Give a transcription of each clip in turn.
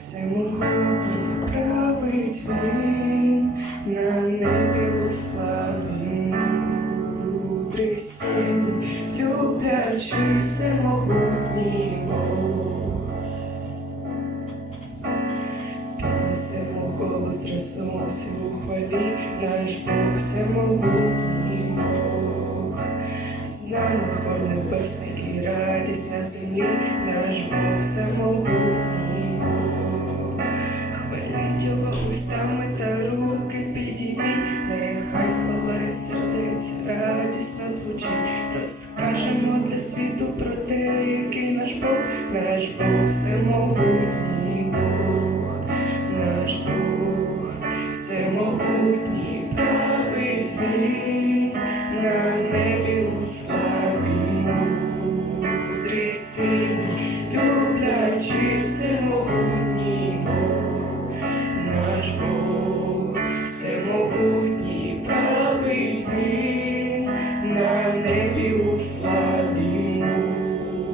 Всемогутній править він, на небі у славі люблячий всемогутній Бог. Піднесемо голос разом всі у хвалі, наш Бог всемогутній Бог. Знаємо хор небесний і радість на землі, наш Бог всемогутній Бог. Хваліть та руки підійміть, нехай хвала сердець радісно звучить. Розкажемо для світу про те, який наш Бог, наш Бог всемогутній Бог, наш Бог всемогутній править він. На небі у славі мудрий син, люблячий всемогутній славі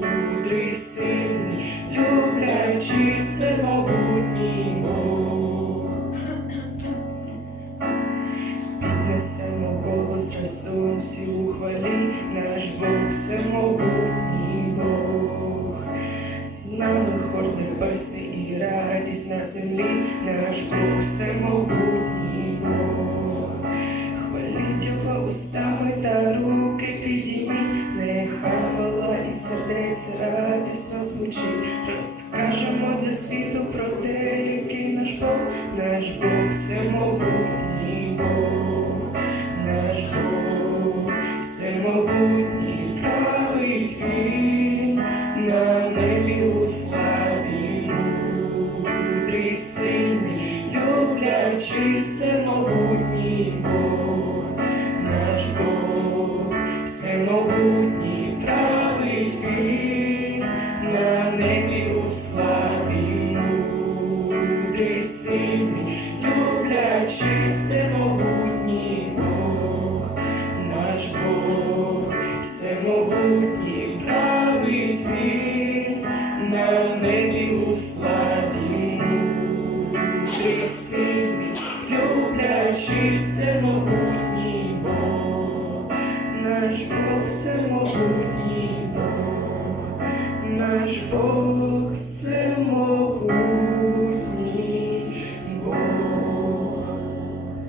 мудрий син, люблячий Бог. Піднесемо наш Бог всемогутній Бог. З нами хор небесний і на землі, наш Бог всемогутній Бог. Хваліть його устами та руки сердець радісно звучить. Розкажемо для світу про те, який наш Бог, наш Бог всемогутній Бог, наш Бог всемогутній править він. На небі у славі мудрий сильний, люблячий всемогутній славі мудрий сильний, люблячий всемогутній Бог, наш Бог всемогутній править він на небі у славі. Мудрий сильний, люблячий всемогутній Бог, наш Бог всемогутній Бог, наш Бог всемогутній.